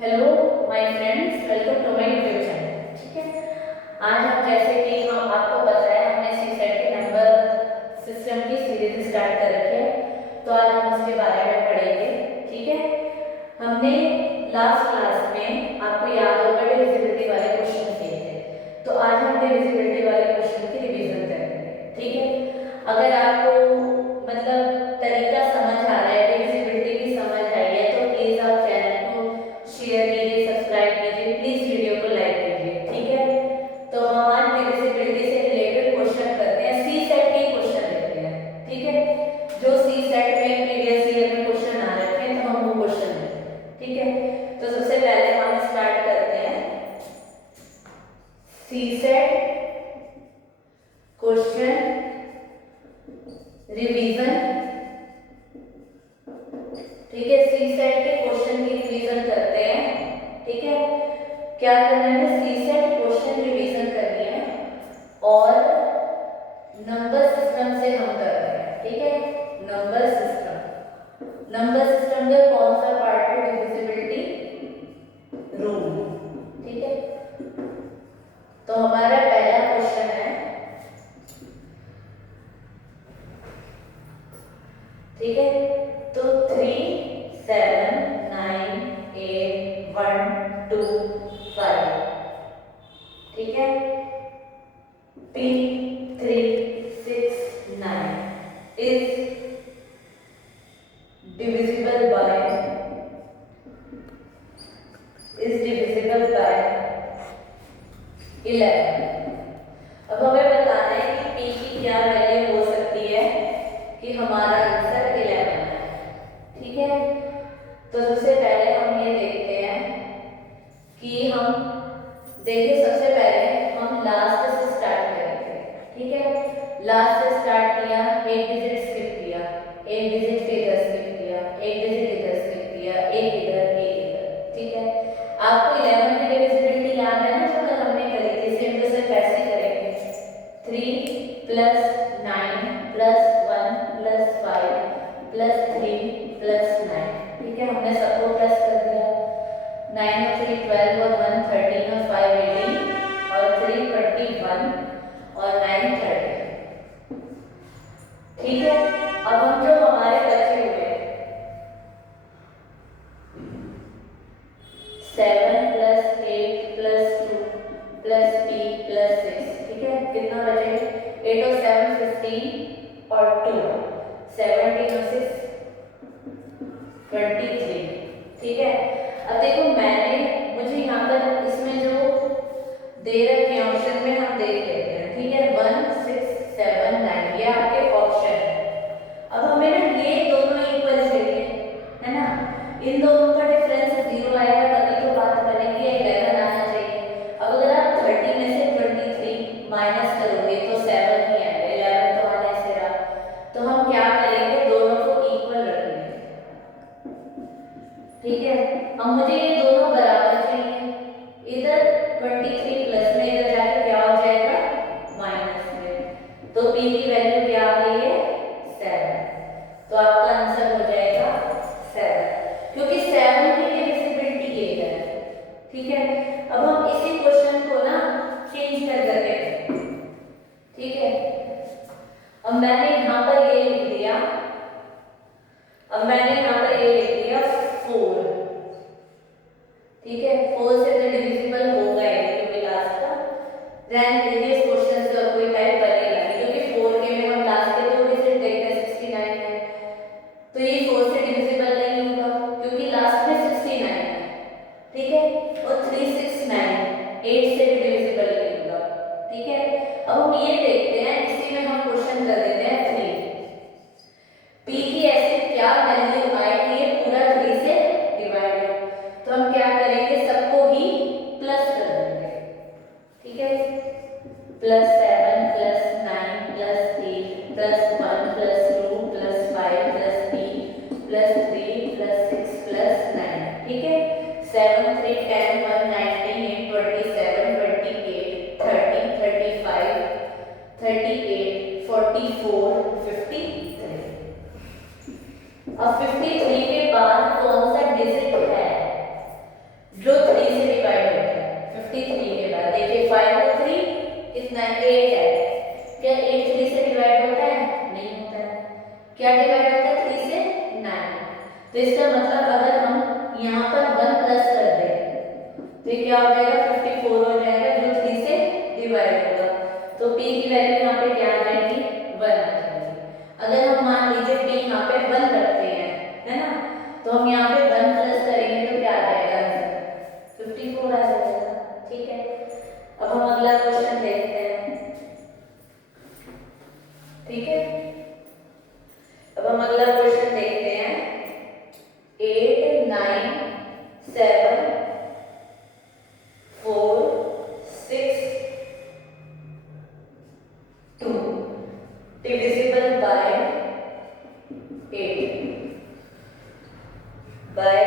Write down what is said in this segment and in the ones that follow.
Hello my friends, welcome to my YouTube channel. ठीक है, आज हम जैसे कि हम आपको पता है हमने सी सेट के नंबर सिस्टम की सीरीज स्टार्ट कर रखी है, तो आज हम उसके बारे में पढ़ेंगे। ठीक है, हमने लास्ट क्लास में आपको याद होगा डिविजिबिलिटी वाले क्वेश्चन किए थे, तो आज हम डिविजिबिलिटी वाले क्वेश्चन की रिवीजन करेंगे। ठीक है, अगर आपको मतलब तरीका समझ आ रहा है, डिविजिबिलिटी की समझ आई है, तो प्लीज आप चैनल को शेयर कीजिए, सब्सक्राइब कीजिए, प्लीज वीडियो को लाइक कीजिए। ठीक है, तो हम आज डिविजिबिलिटी से रिलेटेड क्वेश्चन करते हैं, सी सेट के क्वेश्चन लेते हैं। ठीक है, जो सी सेट में प्रीवियस ईयर में क्वेश्चन आ रखे हैं, तो हम वो क्वेश्चन लेते हैं। ठीक है, तो सबसे पहले हम स्टार्ट करते हैं सी सेट क्वेश्चन रिवीजन। ठीक है, सी सेट के क्वेश्चन की रिवीजन करते हैं। ठीक है, क्या करना है, सी सेट क्वेश्चन रिवीजन करनी है और नंबर सिस्टम से हम कर रहे हैं। ठीक है, नंबर सिस्टम का कौन सा पार्ट है, डिविजिबिलिटी रूल। ठीक है, तो हमारा पहला क्वेश्चन है। ठीक है, तो 3 7 9 8 1 2 5। ठीक है, P 3 6 9 is divisible by 11। अब हमें बताना है कि P की क्या वैल्यू हो सकती है कि हमारा आंसर 11 है। ठीक है, तो सबसे पहले हम ये देखते हैं कि हम देखिए, सबसे पहले हम लास्ट से स्टार्ट करेंगे। ठीक है, लास्ट से स्टार्ट किया, एक डिजिट स्किप किया, एक डिजिट इधर स्किप किया, एक डिजिट इधर स्किप किया, एक इधर एक इधर। ठीक है, आपको 11 की डिविजिबिलिटी याद है ना, जो कल हमने करी थी, सेम टू सेम कैसे करेंगे। 3 + 9 + 1 + 5 + 3 + 9। ठीक है, हमने सबको प्लस कर दिया। 9 और 3 12 और 1 13 और 5 18 और 3 21 और 9 30। ठीक है, अब हम जो हमारे बचे हुए 7 + 8 + 2 + P + 6। ठीक है, कितना बचेगा, 8 और 7 15 और 2 17 और 6 23। ठीक है, अब देखो मुझे यहाँ पर इसमें जो दे रखे हैं ऑप्शन में हम देख लेते हैं। ठीक है, 1 6 7 9 ये आपके ऑप्शन है। अब हमें ना ये दोनों इक्वल चाहिए, है ना, इन दोनों का डिफरेंस 0 आएगा तभी तो बात बनेगी, 11 आना चाहिए। अब अगर आप 30 में से 23 माइनस करोगे तो 7 ही आएगा, 11 तो आने से रहा। तो हम क्या करेंगे, दोनों को इक्वल रखेंगे। ठीक है, अब मुझे ये दोनों बराबर चाहिए, इधर 23 प्लस में इधर जाके क्या हो जाएगा, माइनस में, तो P की वैल्यू क्या आ गई है, 7। तो आपका आंसर हो जाएगा 7, क्योंकि 7 की डिविजिबिलिटी 8 है। ठीक है, अब हम इसी क्वेश्चन को ना चेंज कर देते हैं। ठीक है, अब मैंने यहाँ पर ये लिख दिया, अब मैंने यहाँ पर ये लिख दिया 4। ठीक है, 4 से तो डिविजिबल होगा ही, क्योंकि लास्ट का देन प्रीवियस क्वेश्चन से और कोई टाइप बनेगा नहीं, क्योंकि 4 के में हम लास्ट के दो डिजिट देखते हैं 69 है, तो ये 4 से डिविजिबल नहीं होगा क्योंकि लास्ट में 69 है। ठीक है, और 3 6 9 8 से भी डिविजिबल नहीं होगा। ठीक है, अब हम ये देखते हैं, इसी में हम क्वेश्चन कर देते हैं 3। P की ऐसी क्या वैल्यू आए कि ये पूरा 3 से डिवाइड हो, तो हम क्या करेंगे, सबको ही प्लस कर देंगे। ठीक है, +7 + 9 + 8 + 1 + 2 + 5 + P + 3 + 6 + 9। ठीक है, 7 3 10 1 19 8 27 28 30 35 38 44 53। अब 53 के बाद कौन सा डिजिट है, तो ये क्या हो जाएगा 54 हो जाएगा जो 3 से डिवाइड होगा। तो p की वैल्यू यहाँ पे क्या आ जाएगी 1 आ जाएगी। अगर हम मान लीजिए p यहाँ पे 1 रखते हैं है ना, तो हम यहाँ पे 1 प्लस करेंगे तो क्या आ जाएगा आंसर 54 आ जाएगा। ठीक है, अब हम अगला क्वेश्चन देखते हैं। ठीक है, अब हम अगला क्वेश्चन देखते हैं 8 9 7 4 6 2 डिविजिबल बाय 8 बाय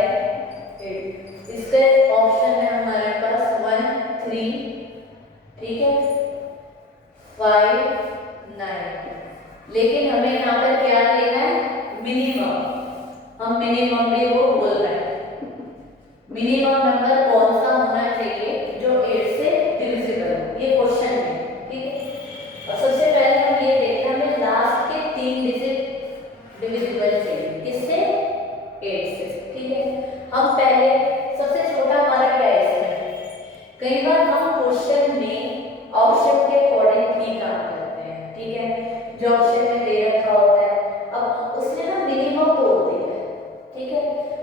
8। इसका ऑप्शन है हमारे पास 1 3, ठीक है 5 9। लेकिन हमें यहाँ पर क्या लेना है मिनिमम, हम मिनिमम भी वो बोल रहे हैं। मिनिमम नंबर कौन सा होना चाहिए जो 8 से डिविजिबल हो, ये क्वेश्चन है। ठीक है, और सबसे पहले हम ये देखते हैं हमें लास्ट के 3 डिजिट डिविजिबल चाहिए किससे 8 से। ठीक है, हम पहले सबसे छोटा हमारा क्या है इसमें, कई बार हम क्वेश्चन में ऑप्शन के अकॉर्डिंग भी काम करते हैं। ठीक है, जो ऑप्शन में दे रखा होता है, अब उसने ना मिनिमम बोल दिया है। ठीक है,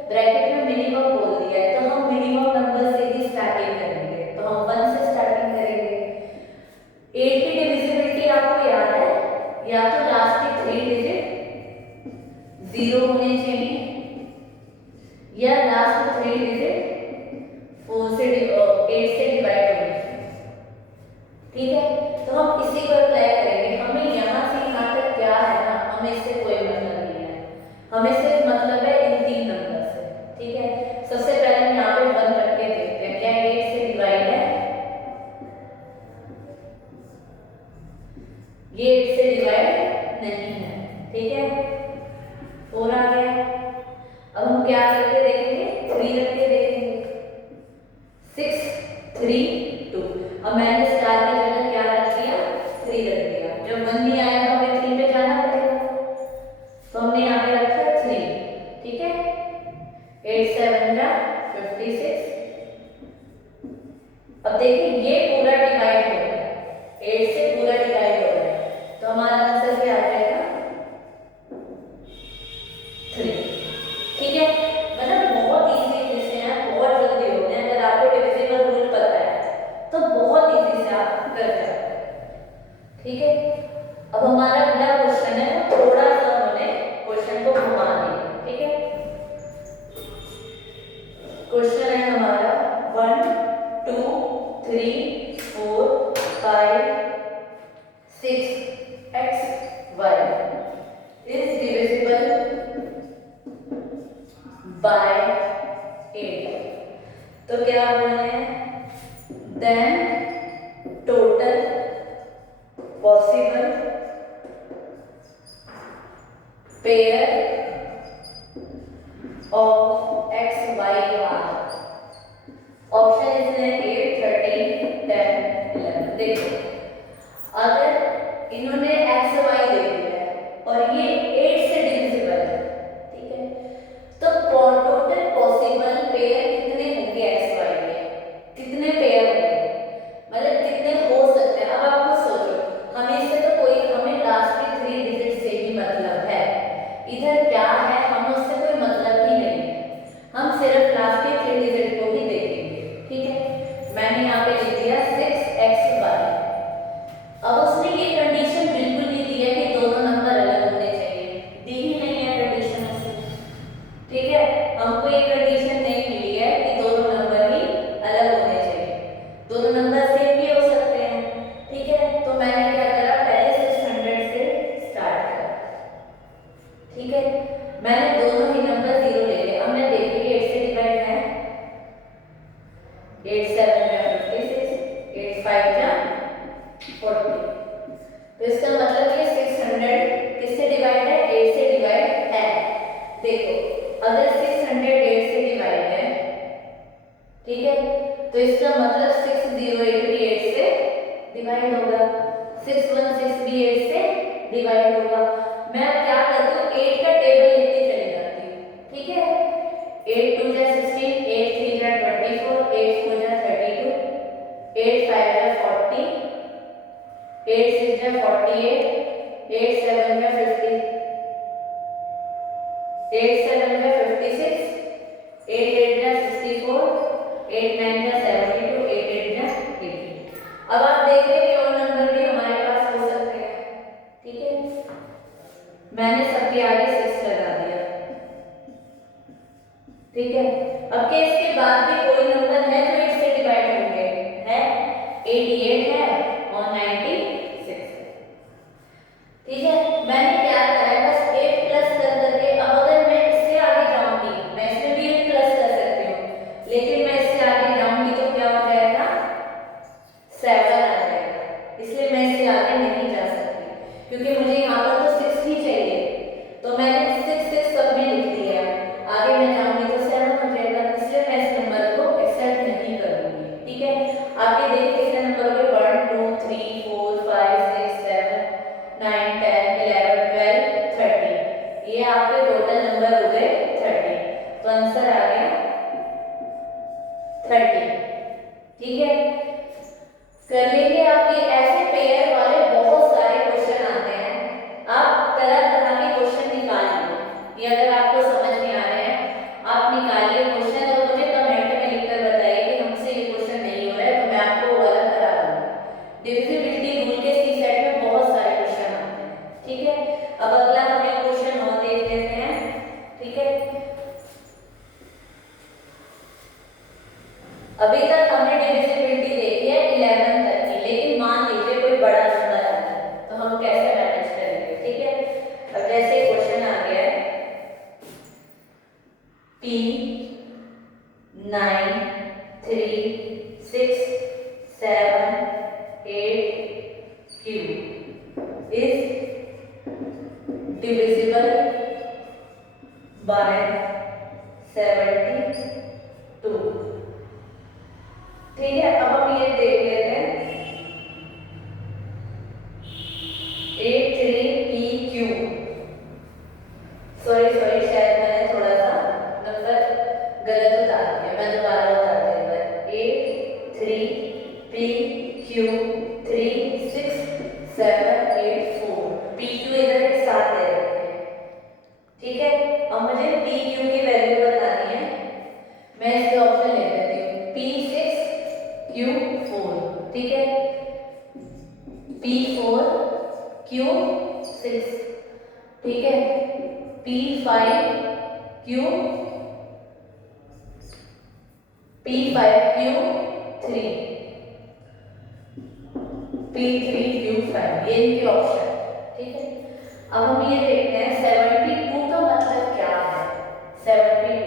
ब्रैकेट में मिनिमम बोल दिया है तो हम मिनिमम नंबर से ही स्टार्टिंग करेंगे। तो हम 1 से स्टार्टिंग करेंगे। 8 की डिविजिबिलिटी आपको याद है, या तो लास्ट के 3 डिजिट 0 होने चाहिए या लास्ट के 3 डिजिट 4 से 8 से डिवाइड होने चाहिए। ठीक है, तो हम इसी को अप्लाई करेंगे। हमें यहाँ से यहाँ तक क्या है ना, हमें इससे कोई मतलब नहीं है, हमें सिर्फ मतलब है इन 3 नंबर से। ठीक है, सबसे पहले हम यहाँ पे 1 रख के देखते हैं क्या 8 से डिवाइड है, ये 8 से डिवाइड नहीं है। ठीक है, 4 आ गया। अब हम क्या करके देखेंगे 3 रख के देखेंगे 6 3 2। अब मैंने स्टार की जगह क्या रख दिया 3 रख दिया। जब 1 नहीं आया तो हमें 3 पे जाना पड़ेगा, तो हमने यहाँ पे रखा 3। ठीक है, 8 7 जा 56। अब देखिए ये पूरा डिवाइड हो रहा है, 8 से पूरा डिवाइड हो रहा है, तो हमारा आंसर क्या आ जाएगा 3। ठीक है, मतलब बहुत इजी क्वेश्चन है, बहुत जल्दी होते हैं। अगर आपको डिविजिबल रूल पता है तो बहुत इजी से आप कर सकते हैं। ठीक है, अब हमारा अगला क्वेश्चन है वो थोड़ा सा हमने क्वेश्चन को घुमा दिया। ठीक है, क्वेश्चन है हमारा 1 2 3 4 5 6 x y is divisible by 8। तो क्या बोल रहे हैं, then total possible pair of X Y R. Option इसमें 8 13 10 11। देखो अगर इन्होंने एक्स वाई दे दिया है और ये 8 से डिविजिबल है, ठीक है, तो टोटल पॉसिबल पेयर कितने होंगे एक्स वाई के, कितने पेयर होंगे, मतलब कितने हो सकते हैं। अब आप खुद सोचो, हमें इससे तो कोई, हमें लास्ट के 3 डिजिट से ही मतलब है, इधर क्या है हमें उससे कोई मतलब ही नहीं है, हम सिर्फ लास्ट के 3 डिजिट को ही देखेंगे। ठीक है, मैंने यहाँ पे लिख दिया 6xy। अब उसने ये कंडीशन बिल्कुल नहीं दी है कि दोनों नंबर अलग होने चाहिए, दी ही नहीं है कंडीशन उसने। ठीक है, हमको ये कंडीशन नहीं मिली है कि दोनों नंबर ही अलग होने चाहिए, दोनों नंबर सेम भी हो सकते हैं। ठीक है, तो मैंने क्या करा, पहले 600 से स्टार्ट करा। ठीक है, मैंने दोनों ही नंबर 0 ले लिए। अब मैं देखिए 8 से डिवाइड है, 8 7 जा 56, 8 5 जा 40। तो इसका मतलब ये 600 किससे डिवाइड है, 8 से डिवाइड है। देखो अगर 600 8 से डिवाइड है, ठीक है, तो इसका मतलब 608 भी 8 से डिवाइड होगा, 616 भी 8 से डिवाइड होगा। मैं अब क्या करती हूँ 8 का टेबल लिखते चले जाती हूँ। ठीक है, 8 2 जा 16, 8 3 जा 24, 8 4 जा 30। ठीक है, कर लेंगे। आप ये ऐसे पेयर वाले बहुत सारे क्वेश्चन आते हैं, आप तरह तरह के क्वेश्चन निकालिए। ये अगर आपको समझ में आ रहे हैं आप निकालिए क्वेश्चन और मुझे कमेंट में लिखकर बताइए कि हमसे ये क्वेश्चन नहीं हो रहा है तो मैं आपको वो वाला करा दूंगी। डिविजिबिलिटी रूल के सी सेट में बहुत सारे क्वेश्चन आते हैं। ठीक है, अब अगला हम एक क्वेश्चन और देख लेते हैं। ठीक है, अभी तक हमने डिविजिबिलिटी देखी है 11 तक की, लेकिन मान लीजिए कोई बड़ा नंबर आता है तो हम कैसे मैनेज करेंगे। ठीक है, अब जैसे क्वेश्चन आ गया है P 9 3 6 7 8 Q is divisible by 72। ठीक है, अब हम ये देख लेते हैं 83PQ। सॉरी शायद मैंने थोड़ा सा नंबर गलत उतार दिया, मैं दोबारा उतार देता हूँ। 83PQ 3 6 7 8 4। PQ इधर के साथ दे रखे हैं। ठीक है, अब मुझे PQ की वैल्यू बतानी है। मैं इसके ऑप्शन ले लेती हूँ P6 Q4। ठीक है, P4 Q6। ठीक है, P5 Q3 P3 Q5 ये इनके ऑप्शन। ठीक है, अब हम ये देखते हैं 72 का मतलब क्या है। 72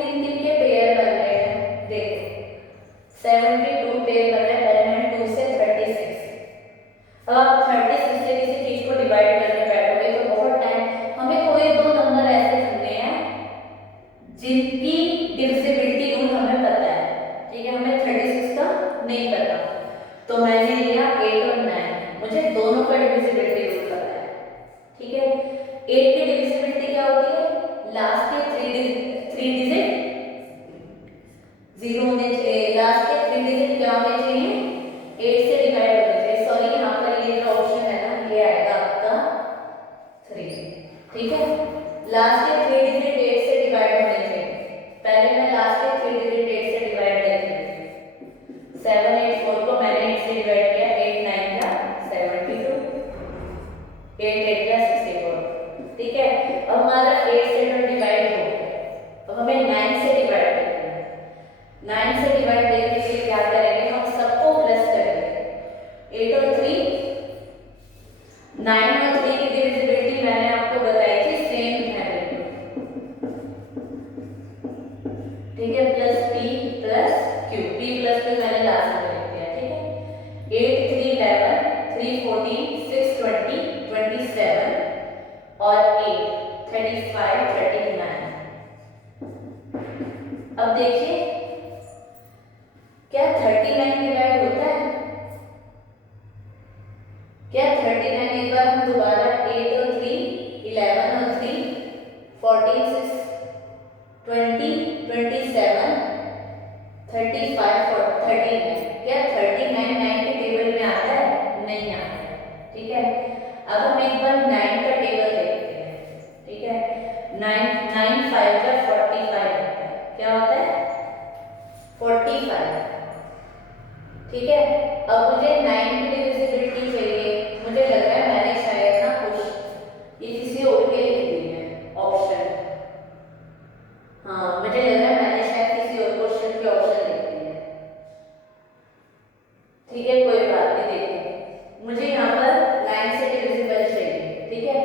तीन तीन के पेयर बन रहे हैं। देखो 72 पेयर बन रहे हैं, पहले मैंने 2 से 36। अब आप 36 से किसी चीज को डिवाइड करने बैठोगे तो बहुत टाइम, हमें कोई दो नंबर ऐसे चुनने हैं जिनकी डिविजिबिलिटी रूल हमें पता है। ठीक है, हमें 36 का नहीं पता, तो मैंने लिया 8 और 9। मुझे दोनों का डिविजिबिलिटी रूल पता है। ठीक है, 8 की डिविजिबिलिटी क्या होती है, लास्ट के 3 डिजिट 0 होने चाहिए, लास्ट के 3 डिजिट क्या होने चाहिए, 8 से डिवाइड होने चाहिए। सॉरी, यहाँ पर ये जो ऑप्शन है ना, ये आएगा आपका 3। ठीक है, लास्ट के 3 डिजिट 8 से डिवाइड होने चाहिए। पहले मैं लास्ट के 3 डिजिट 8 से डिवाइड कर दी। 7 8 4 को मैंने 8 से डिवाइड किया, 8 9 का 72, 8 8 का 64। ठीक है, अब हमारा 8 से डिवाइड हो गया, तो हमें 9 से डिवाइड करना है। 9 से डिवाइड करने के लिए क्या करेंगे, हम सबको प्लस करेंगे। 8 और 3 9 और 3 की डिविजिबिलिटी मैंने आपको बताई थी, सेम है। ठीक है, plus P plus Q, P plus Q मैंने लास्ट में लिख दिया। ठीक है, 8 3 11 3 14 6 20 27 और 8 35 39। अब देखिए क्या 39 डिवाइड होता है, क्या 39 एक बार हम दोबारा 8 और 3 11 और 3 14 6 20 27 35 और 39, क्या 39 9 के टेबल में आता है, नहीं आता है। ठीक है, अब हम एक बार 9 का टेबल देखते हैं। ठीक है, 9 5 का 45 होता है, क्या होता है 45। ठीक है, अब मुझे 9 की डिविजिबिलिटी चाहिए। मुझे लग रहा है मैंने शायद ना कुछ ये किसी और के लिख दी है ऑप्शन। हाँ, मुझे लग रहा है मैंने शायद किसी और क्वेश्चन के ऑप्शन लिख दिए हैं। ठीक है, कोई बात नहीं, देखिए मुझे यहाँ पर 9 से डिविजिबल चाहिए। ठीक है,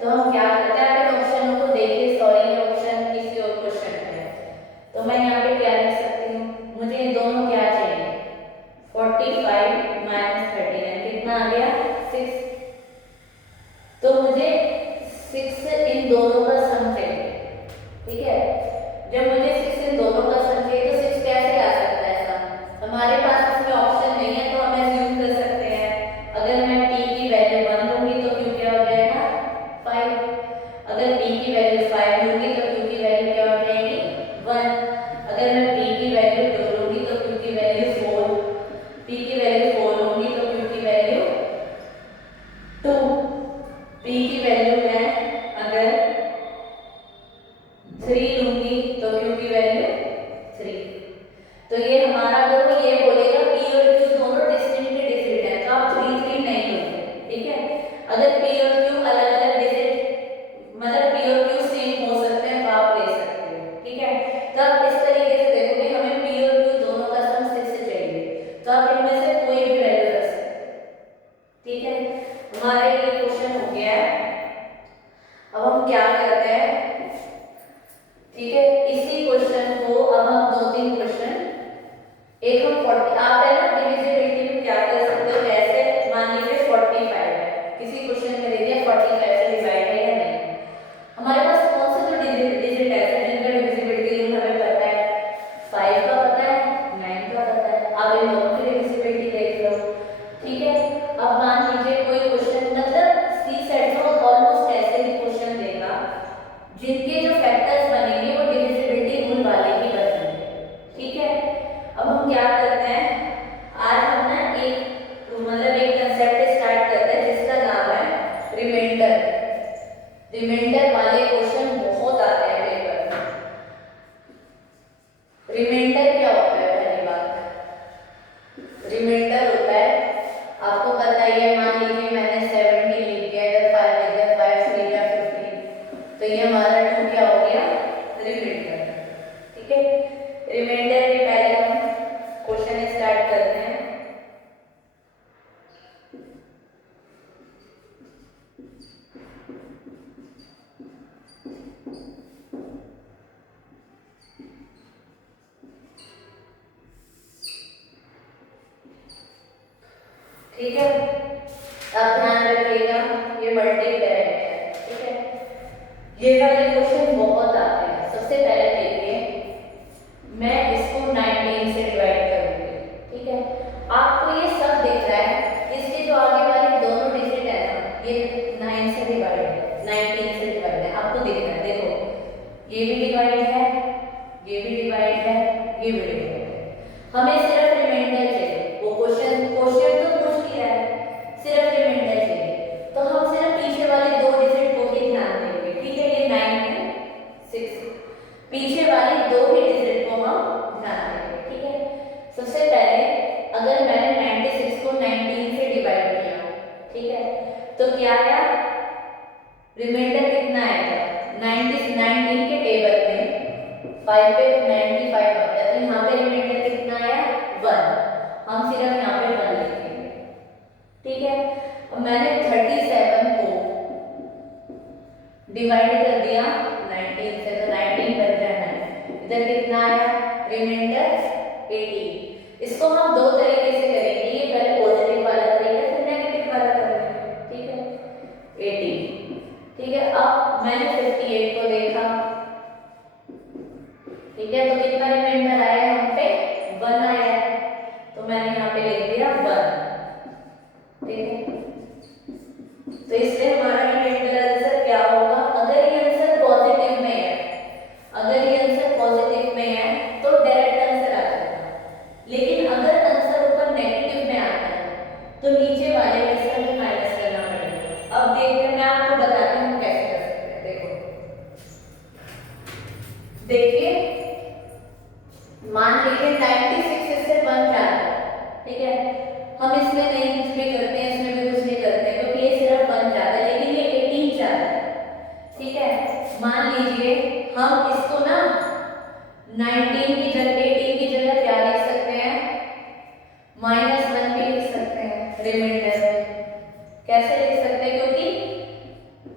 तो हम क्या करते हैं, आप इन ऑप्शनों को देखिए। सॉरी, ये ऑप्शन किसी और क्वेश्चन का है, तो मैं यहाँ पे क्या लिख सकती हूँ, मुझे ये दोनों क्या चाहिए, 45 माइनस 39 कितना अगर मैं p की वैल्यू 2 लूंगी तो q की वैल्यू 4, p की वैल्यू 4 लूंगी तो q की वैल्यू 2, p की वैल्यू मैं अगर 3 लूंगी तो q की वैल्यू 3। तो ये हमारा अगर वो ये बोलेगा p और q दोनों डिस्टिंक्ट डिजिट है तो आप 3 3 नहीं लोगे, ठीक है। अगर p और q अलग अलग डिजिट मतलब p और q सेम हो सकते हैं तो आप ले सकते हो, ठीक है। तो आप इस तरीके से देखोगे हमें p और q दोनों का सम 6 चाहिए तो आप इनमें से कोई भी वैल्यू रख सकते हो, ठीक है। हमारा ये क्वेश्चन हो गया है। अब हम क्या करते हैं, ठीक है, इसी क्वेश्चन को अब हम 2-3 क्वेश्चन एक हम 40 आप है ना डिविजिबिलिटी में क्या कर सकते हो, जैसे मान लीजिए 45 है, किसी क्वेश्चन में दे दिया 45 से डिवाइड है या नहीं। हमारे पास कौन से तो डिजिट ऐसे जिनका डिविजिबिलिटी रूल हमें पता है, 5 का पता है, 9 का पता है। आप इन दोनों की डिविजिबिलिटी देख लो, ठीक है। अब मान लीजिए कोई क्वेश्चन मतलब सी सेट में ऑलमोस्ट ऐसे ही क्वेश्चन देगा जिनके जो फैक्टर्स बनेंगे वो डिविजिबिलिटी रूल वाले ही बनेंगे, ठीक है। अब हम क्या करते हैं, आज हम ना एक मतलब एक कंसेप्ट स्टार्ट करते हैं जिसका नाम है रिमाइंडर। रिमाइंडर वाले क्वेश्चन बहुत आते हैं पेपर में। रिमाइंडर क्या होता है, पहली बात रिमाइंडर होता है आपको पता ही है, मान लीजिए मैंने 70 लिख दिया, इधर 5 लिख दिया, 5 3 या 15 तो ये हमारा 2 क्या हो गया, रिमाइंडर, ठीक है। रिमाइंडर के पहले हम क्वेश्चन स्टार्ट करते हैं। ठीक है, अब ध्यान रखिएगा ये मल्टीप्लाई है, ठीक है। ये वाले क्वेश्चन बहुत आते हैं। सबसे पहले देखिए मैं इसको 19 से डिवाइड करूंगी, ठीक है। आपको ये सब दिख रहा है, इसके जो आगे वाले दोनों डिजिट है ना ये 9 से डिवाइड है, 19 से डिवाइड है, आपको दिख रहा है। देखो ये भी डिवाइड है, ये भी डिवाइड है, ये भी डिवाइड है। हमें सिर्फ रिमाइंडर चाहिए, वो क्वेश्चन तो पूछ लिया है, सिर्फ रिमाइंडर चाहिए। तो हम सिर्फ पीछे वाले दो डिजिट को ही ध्यान देंगे, ठीक है। ये 9 है, 6, पीछे वाली दो ही डिजिट को हम ध्यान देंगे, ठीक है। सबसे पहले अगर मैंने 96 को 19 से डिवाइड किया, ठीक है, तो क्या आया, रिमाइंडर कितना आएगा, 19 के टेबल में 5 पे 95 आता है तो यहाँ पे रिमाइंडर कितना आया, 1। हम सिर्फ यहाँ पे 1 लिखेंगे, ठीक है। अब मैंने 37 को डिवाइड कर दिया 19 से तो 19 बन गया 9, इधर कितना आया, रिमाइंडर 18। इसको हम दो तरीके से करेंगे, ये पहले पॉजिटिव वाला तरीका फिर नेगेटिव वाला करेंगे, ठीक है। 18, ठीक है। अब मैंने 58 को देखा, ठीक है, तो कितना रिमाइंडर आया यहाँ पे, 1 आया है, तो मैंने यहाँ पे लिख दिया 1, ठीक है। तो इसलिए हमारा रिमाइंडर आंसर क्या होगा, अगर ये आंसर पॉजिटिव में है, अगर ये आंसर पॉजिटिव में है तो डायरेक्ट आंसर आ जाएगा। लेकिन अगर आंसर ऊपर नेगेटिव में आता है तो नीचे वाले में इसका भी माइनस करना पड़ेगा। अब देखते हैं, मैं आपको बताती हूँ कैसे कर सकते हैं। देखिए मान लीजिए 96 इससे 1 जा रहा है, ठीक है। हम इसमें नहीं कुछ भी करते हैं, इसमें भी कुछ नहीं करते हैं क्योंकि ये सिर्फ 1 जा रहा है, लेकिन ये 18 जा रहा है, ठीक है। मान लीजिए हम इसको ना 19 की जगह 18 की जगह क्या लिख सकते हैं, -1 भी लिख सकते हैं रिमाइंडर में। कैसे लिख सकते हैं, क्योंकि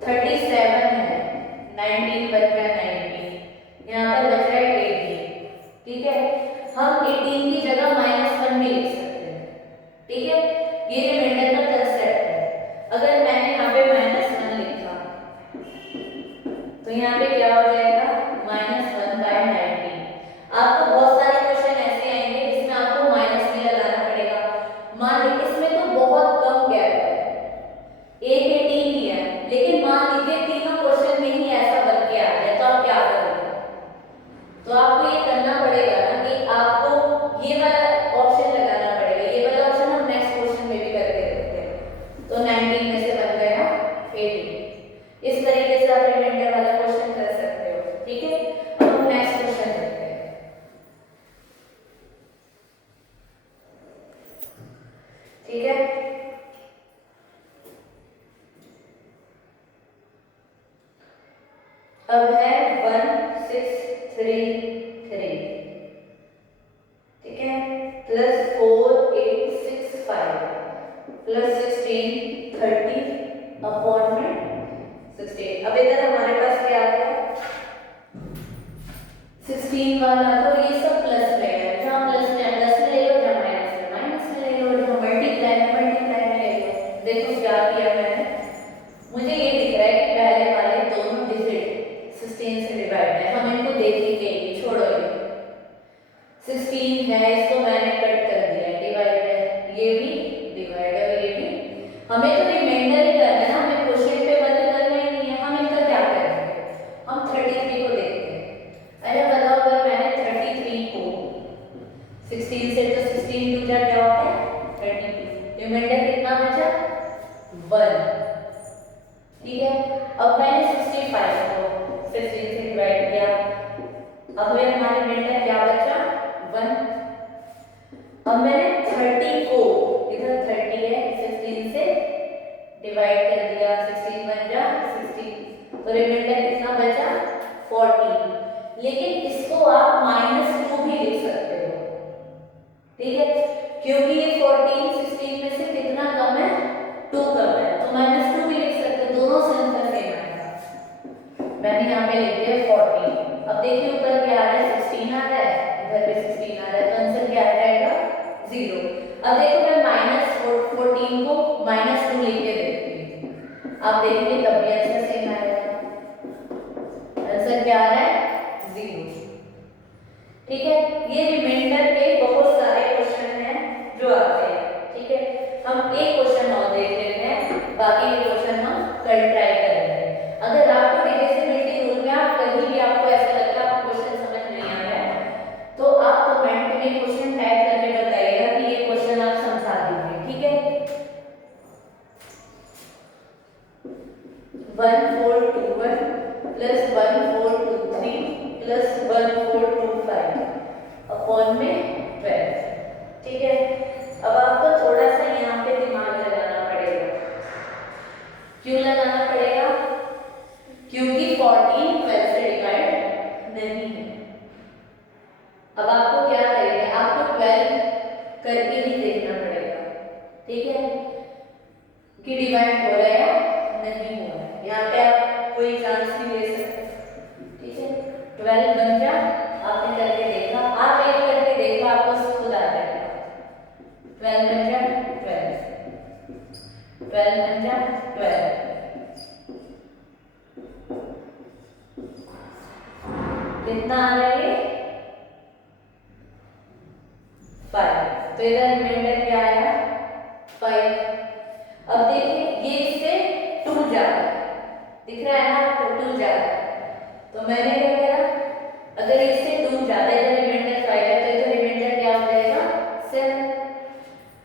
37 है, 19 बच गया 19, यहाँ पर बच रहा है 18, ठीक है। हम 18 की जगह -1 भी लिख सकते हैं, ठीक है। ये रिमाइंडर का कंसेप्ट है। अगर मैंने यहाँ पे -1 लिखा तो यहाँ पे क्या हो जाएगा, -1/19। आपको बहुत सारे क्वेश्चन ऐसे आएंगे जिसमें आपको माइनस भी लगाना पड़ेगा। मान लीजिए इसमें तो बहुत कम गैप है, एक 18 ही है, लेकिन मान लीजिए तीनों क्वेश्चन में ही ऐसा बन के आ जाए तो आप क्या करोगे, तो आपको ये करना पड़ेगा अब है 1633, ठीक है, प्लस 4865 प्लस 1630 अपॉन में 16। अब इधर हमारे पास क्या आ गया 16 वाला, तो ये सब प्लस में है, जहाँ प्लस में प्लस में ले लो, जहाँ माइनस में माइनस में ले लो, जहाँ मल्टीप्लाई में ले लो। देखो क्या किया मैंने, मुझे ये दिख रहा है कि पहले वाले दोनों डिजिट 16 से डिवाइड है, हम इनको देख ही लेंगे, छोड़ो ये 16 है, इसको मैंने कट कर दिया, डिवाइड है, ये भी डिवाइड है और ये भी। हमें तो रिमाइंडर ही करना है ना, हमें क्वेश्चन पे वर्क करना ही नहीं है। हम इनका क्या करेंगे, हम 33 को देखते हैं। अरे बताओ, अगर मैंने 33 को 16 से, तो 16 दूजा क्या होता है 32, रिमाइंडर कितना बचा 1, ठीक है। अब मैंने 65 को 16 से डिवाइड किया, अब हमारे रिमाइंडर क्या बचा 1। अब मैंने 30 को, इधर 30 है, 16 से डिवाइड कर दिया, 16 बन जा 16, तो रिमाइंडर कितना बचा 40। लेकिन इसको आप -2 भी लिख सकते हो, ठीक है, क्योंकि ये 14 16 में से कितना कम है 2 कम है, तो -2 भी लिख सकते हो, दोनों से आंसर सेम आएगा। मैंने यहाँ पे लिख दिया 40। अब देखिए ऊपर क्या आ रहा है 16 आ रहा है, इधर भी 16 आ रहा है, तो आंसर क्या आ जाएगा 0। अब देखो मैं -14 को -2 लिख के देखती हूँ, आप देखिए तब भी आंसर सेम आएगा, आंसर क्या आ रहा है 0, ठीक है। ये रिमाइंडर के बहुत सारे क्वेश्चन हैं जो आते हैं, ठीक है। हम एक क्वेश्चन और देख लेते हैं, बाकी के क्वेश्चन हम कल ट्राई करेंगे। अगर आपको डिविजिबिलिटी रूल में आप कहीं भी आपको ऐसा लगता है आपको क्वेश्चन समझ नहीं आ रहा है, तो आप कमेंट में क्वेश्चन टाइप करके बताइएगा कि ये क्वेश्चन आप समझा दीजिए, ठीक है। 1421 प्लस 1423 प्लस 1425 अपॉन में 12, ठीक है। अब आपको थोड़ा सा यहाँ पे दिमाग लगाना पड़ेगा। क्यों लगाना पड़ेगा, क्योंकि 14 12 से डिवाइड नहीं है। अब आपको क्या करेंगे, आपको 12 करके ही देखना पड़ेगा, ठीक है, कि डिवाइड हो रहा है या नहीं हो रहा है। यहाँ पे आप कोई चांस नहीं ले सकते, ठीक है। 12 बन जा, आपने करके देखा, आप एक करके देखो, आपको खुद आ जाएगा। 12 बन जा 12, 12 बन जा 12, कितना आ रहा है 5, तो इधर रिमाइंडर क्या आया 5। अब देखिए ये इससे 2 जा रहा है, दिख रहा है ना आपको 2 जा रहा है, तो मैंने क्या करा, अगर इससे 2 ज्यादा है, रिमाइंडर 5 है, तो इधर रिमाइंडर क्या हो जाएगा 7।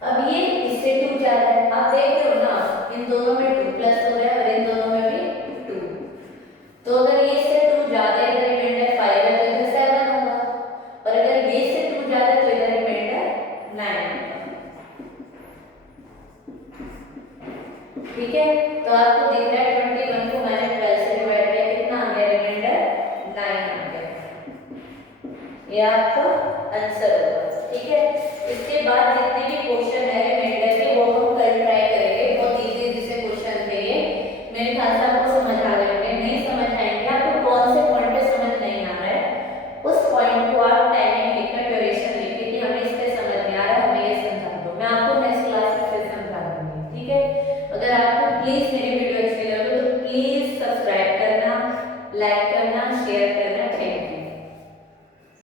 अब ये इससे 2 ज्यादा है, आप देख रहे हो ना, इन दोनों में 2 प्लस हो गया और इन दोनों में भी 2, तो अगर ये इससे 2 ज्यादा है, इधर रिमाइंडर 5 है, तो इधर 7 होगा, और अगर ये इससे 2 ज्यादा है, तो इधर रिमाइंडर 9, ठीक है। तो आपको दिख रहा है 21 को मैंने 12 से डिवाइड किया, कितना आ गया रिमाइंडर 9 आ गया, ये आपका आंसर होगा, ठीक है। इसके बाद जितने भी क्वेश्चन है रिमाइंडर के वो हम कल ट्राई करेंगे, बहुत इजी से क्वेश्चन थे ये, मेरे ख्याल से आपको समझ आ गए होंगे। नहीं समझ आएंगे, आपको कौन से पॉइंट पे समझ नहीं आ रहा है, उस पॉइंट को आप टाइमिंग लिखकर ड्यूरेशन लिखिए कि हमें इस पे समझ नहीं आ रहा है, हमें ये समझा दो, मैं आपको नेक्स्ट क्लास में फिर समझा दूंगी, ठीक है। अगर आपको प्लीज मेरी वीडियो अच्छी लगे तो प्लीज सब्सक्राइब करना, लाइक